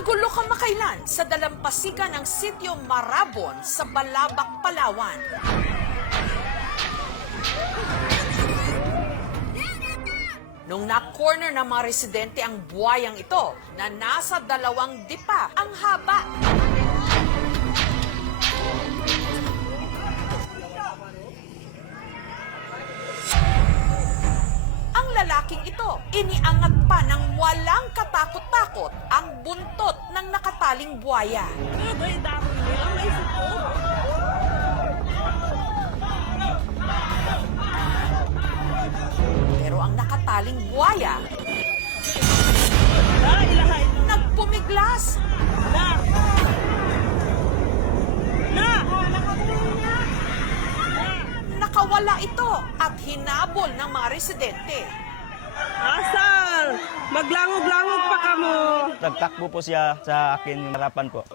Magulo kamakailan sa dalampasigan ng sitio Marabon sa Balabac, Palawan. Nung na-corner ng mga residente ang buhayang ito na nasa dalawang dipa ang haba. Lalaking ito, iniangat pa ng walang katakot-takot ang buntot ng nakataling buhaya. Pero ang nakataling illallah. nagpumiglas. La. La. Nakawala ito at hinabol ng mga residente. Asal. Maglangog-langog pa kamo. Nagtakbo po siya sa akin yung harapan po.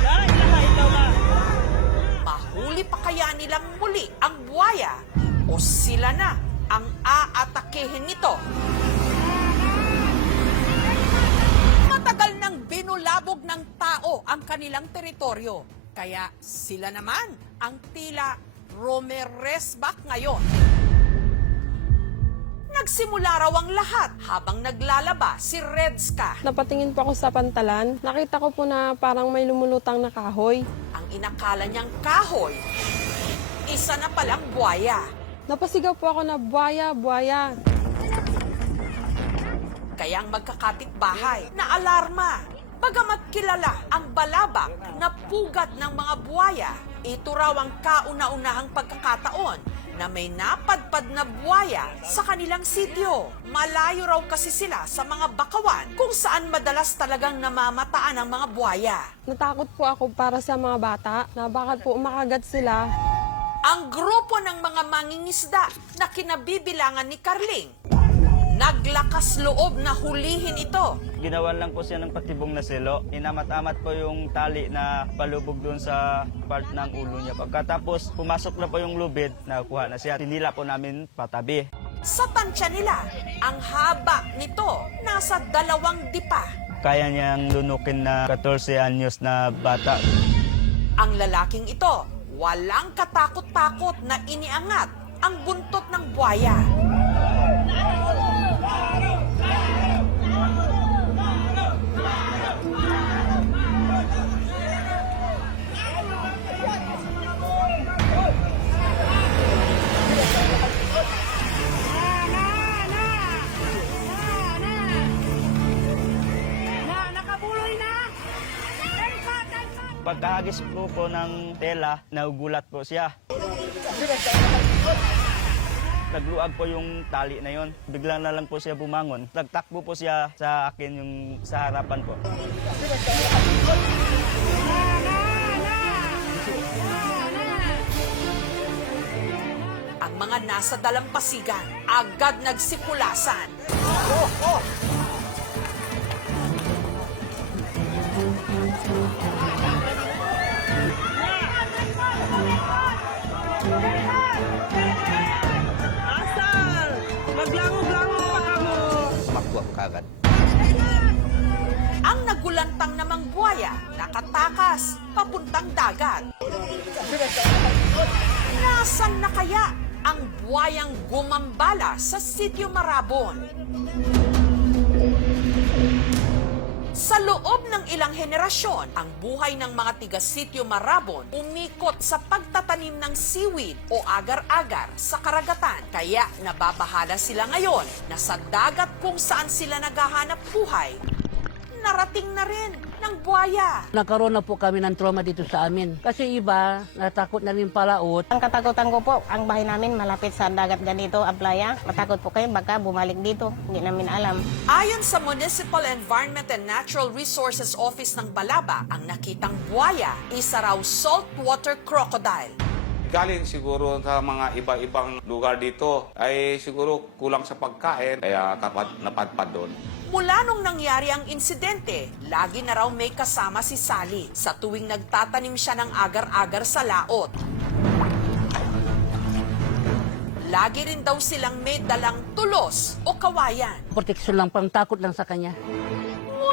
La ilaha illallah. Mahuli pa kaya nilang muli ang buhaya o sila na ang aatakehin nito? Matagal nang binulabog ng tao ang kanilang teritoryo. Kaya sila naman ang tila Romeresbak ngayon. Nagsimula raw ang lahat habang naglalaba si Redska. Napatingin po ako sa pantalan. Nakita ko po na parang may lumulutang na kahoy. Ang inakala niyang kahoy, isa na palang buhaya. Napasigaw po ako na buaya, buaya. Kaya ang magkakapit bahay na alarma. Bagamat kilala ang balabak na pugad ng mga buhaya, ito raw ang kauna-unahang pagkakataon na may napadpad na buhaya sa kanilang sityo. Malayo raw kasi sila sa mga bakawan kung saan madalas talagang namamataan ang mga buhaya. Natakot po ako para sa mga bata na bakit po makagat sila. Ang grupo ng mga mangingisda na kinabibilangan ni Carling, naglakas loob na hulihin ito Ginawan lang po siya ng patibong na selo. Inamat-amat po yung tali na palubog doon sa part ng ulo niya. Pagkatapos, pumasok na po yung lubid, nakuha na siya. Tinila po namin patabi. Sa tansya nila, ang haba nito nasa dalawang dipa. Kaya niyang lunukin na 14 anyos na bata. Ang lalaking ito, walang katakot-takot na iniangat ang buntot ng buhaya. Pagkahagis po po ng tela, nagugulat po siya. Nagluag po yung tali na yon. Bigla na lang po siya bumangon. Nagtakbo po siya sa akin yung sa harapan po. Ang mga nasa dalampasigan agad nagsikulasan. Asal. Kagad. Ang nagulantang namang buhaya nakatakas papuntang dagat. Nasaan na kaya ang buhayang gumambala sa sitio Marabon? Sa loob ng ilang henerasyon, ang buhay ng mga tiga-sitio Marabon umikot sa pagtatanim ng seaweed o agar-agar sa karagatan. Kaya nababahala sila ngayon na sa dagat kung saan sila naghahanap buhay, narating na rin ng buhaya. Nagkaroon na po kami ng trauma dito sa amin. Kasi iba, natakot na rin palaot. Ang katakutan ko po, ang bahay namin malapit sa dagat ganito, ang playa. Matakot po kayo, baka bumalik dito. Hindi namin alam. Ayon sa Municipal Environment and Natural Resources Office ng Balaba, ang nakitang buhaya isa raw saltwater crocodile. Galing siguro sa mga iba-ibang lugar dito ay siguro kulang sa pagkain kaya kapat napadpad doon. Mula nung nangyari ang insidente, lagi na raw may kasama si Sally sa tuwing nagtatanim siya ng agar-agar sa laot. Lagi rin daw silang may dalang tulos o kawayan. Proteksyon lang, pang takot lang sa kanya.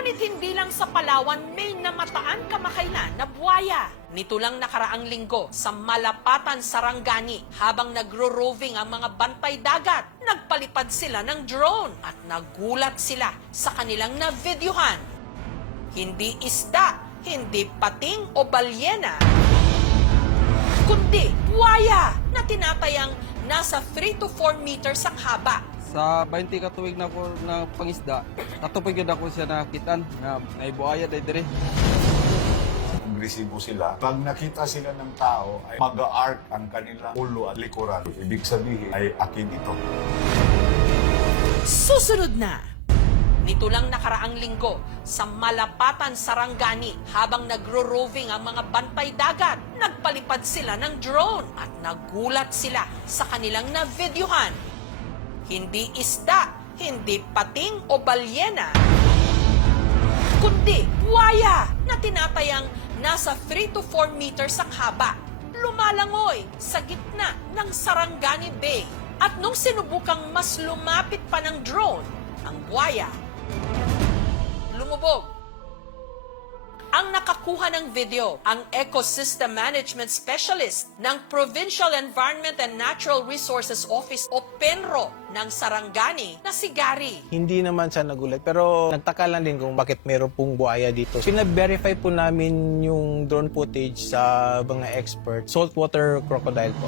Ngunit hindi lang sa Palawan may namataan kamakailan na buwaya. Nito lang nakaraang linggo sa Malapatan, Sarangani habang nagro-roving ang mga bantay dagat. Nagpalipad sila ng drone at nagulat sila sa kanilang na-videohan. Hindi isda, hindi pating o balyena, kundi buwaya na tinatayang nasa 3 to 4 meters ang haba. Sa 20 ka tuig na ko na pangisda, katupig yun ako siya nakitaan na naibuaya day dire. agresibo sila. Pag nakita sila ng tao, ay mag-arc ang kanilang ulo at likuran. Ibig sabihin ay akin ito. Susunod na! Nito lang nakaraang linggo sa Malapatan, Sarangani habang nagro-roving ang mga bantay dagat, nagpalipad sila ng drone at nagulat sila sa kanilang na-videohan. Hindi isda, hindi pating o balyena, kundi buwaya na tinatayang nasa 3 to 4 meters ang haba. Lumalangoy sa gitna ng Sarangani Bay. At nung sinubukang mas lumapit pa ng drone, ang buwaya lumubog. Ang nakakuha ng video, ang Ecosystem Management Specialist ng Provincial Environment and Natural Resources Office o PENRO ng Sarangani na si Gary. Hindi naman siya nagulat pero nagtaka lang din kung bakit meron pong buhaya dito. Pinag-verify po namin yung drone footage sa mga expert, saltwater crocodile po.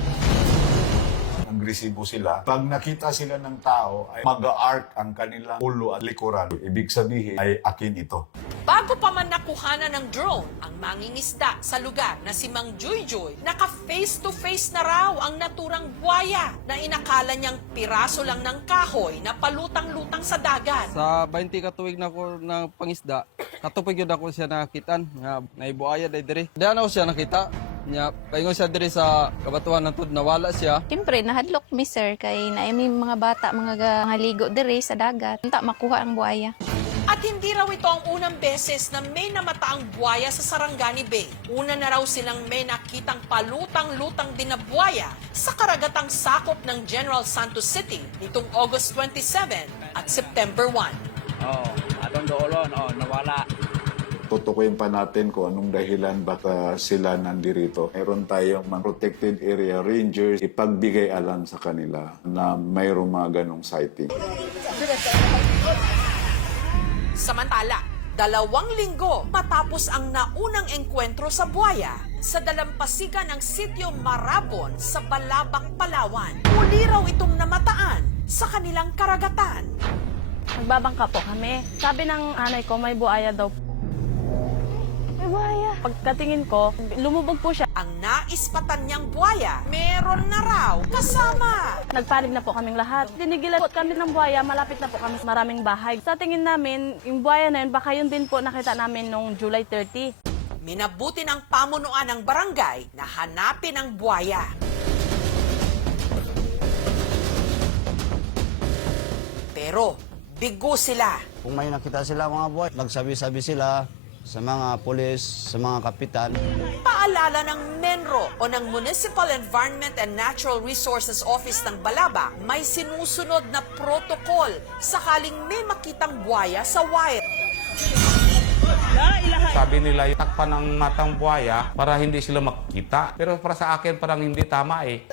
Agresibo sila. Pag nakita sila ng tao, ay mag-arc ang kanilang ulo at likuran. Ibig sabihin ay akin ito. Bago pa man nakuhanan ng drone, ang mangingisda sa lugar na si Mang Joy naka face to face na raw ang naturang buwaya na inakala niyang piraso lang ng kahoy na palutang-lutang sa dagat. Sa 20 ka tuig na ko na pangisda, katupig yun ako siya nakitaan na naibuaya day dire. Diyan ako siya nakita. Nya, paingon siya dire sa kabatuan ng tud nawala siya. Siyempre, nahadlok mi sir kay naimi mga bata mga ga- mga ligo dire sa dagat. Unta makuha ang buhaya. At hindi raw ito ang unang beses na may namataang buwaya sa Sarangani Bay. Una na raw silang may nakitang palutang-lutang din na buwaya sa karagatang sakop ng General Santos City nitong August 27 at September 1. Oo, atong doolon, oh, nawala. Tutukuyin pa natin kung anong dahilan baka sila nandirito. Meron tayong mga protected area rangers, ipagbigay alam sa kanila na mayroong mga ganong sighting. Samantala, dalawang linggo matapos ang naunang engkwentro sa buwaya sa dalampasigan ng sitio Marabon sa Balabang, Palawan. Muli raw itong namataan sa kanilang karagatan. Nagbabangka po kami. Sabi ng anay ko, may buhaya daw. Buhaya. Pagkatingin ko, lumubog po siya. Ang naispatan niyang buwaya, meron na raw kasama. Nagpanig na po kaming lahat. Dinigilan po kami ng buhaya, malapit na po kami sa maraming bahay. Sa tingin namin, yung buhaya na yun, baka yun din po nakita namin nung July 30. Minabuti ng pamunuan ng barangay na hanapin ang buwaya. Pero bigo sila. Kung may nakita sila mga buhay, magsabi-sabi sila sa mga pulis, sa mga kapitan. Paalala ng MENRO o ng Municipal Environment and Natural Resources Office ng Balaba, may sinusunod na protocol sakaling may makitang buwaya sa wire. Sabi nila, yung takpan ng matang buhaya para hindi sila makita. Pero para sa akin, parang hindi tama eh.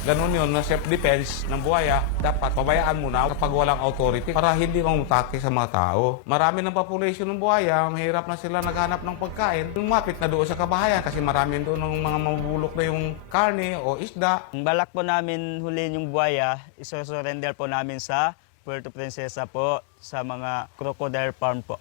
Ganun yun, na self-defense ng buhaya, dapat pabayaan muna kapag walang authority para hindi mamutake sa mga tao. Marami ng population ng buhaya, mahirap na sila naghanap ng pagkain. Lumapit na doon sa kabahayan kasi marami doon ng mga mabulok na yung karne o isda. Ang balak po namin huliin yung buhaya, isosurrender po namin sa Puerto Princesa po, sa mga crocodile farm po.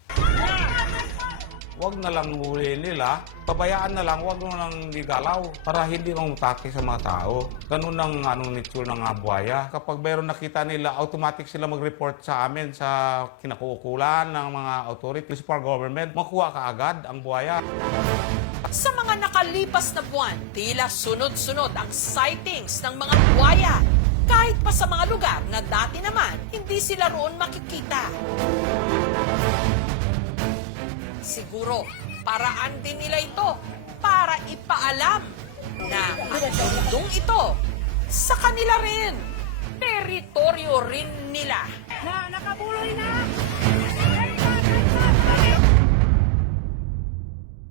Huwag na lang huli nila, pabayaan na lang, huwag na lang igalaw para hindi mamutake sa mga tao. Ganun ang anong nature ng mga buhaya. Kapag mayroon nakita nila, automatic sila mag-report sa amin sa kinakukulan ng mga authorities for government. Makuha ka agad ang buhaya. Sa mga nakalipas na buwan, tila sunod-sunod ang sightings ng mga buwaya. Kahit pa sa mga lugar na dati naman, hindi sila roon makikita. Siguro, paraan din nila ito para ipaalam na ang ito sa kanila rin. Teritoryo rin nila. na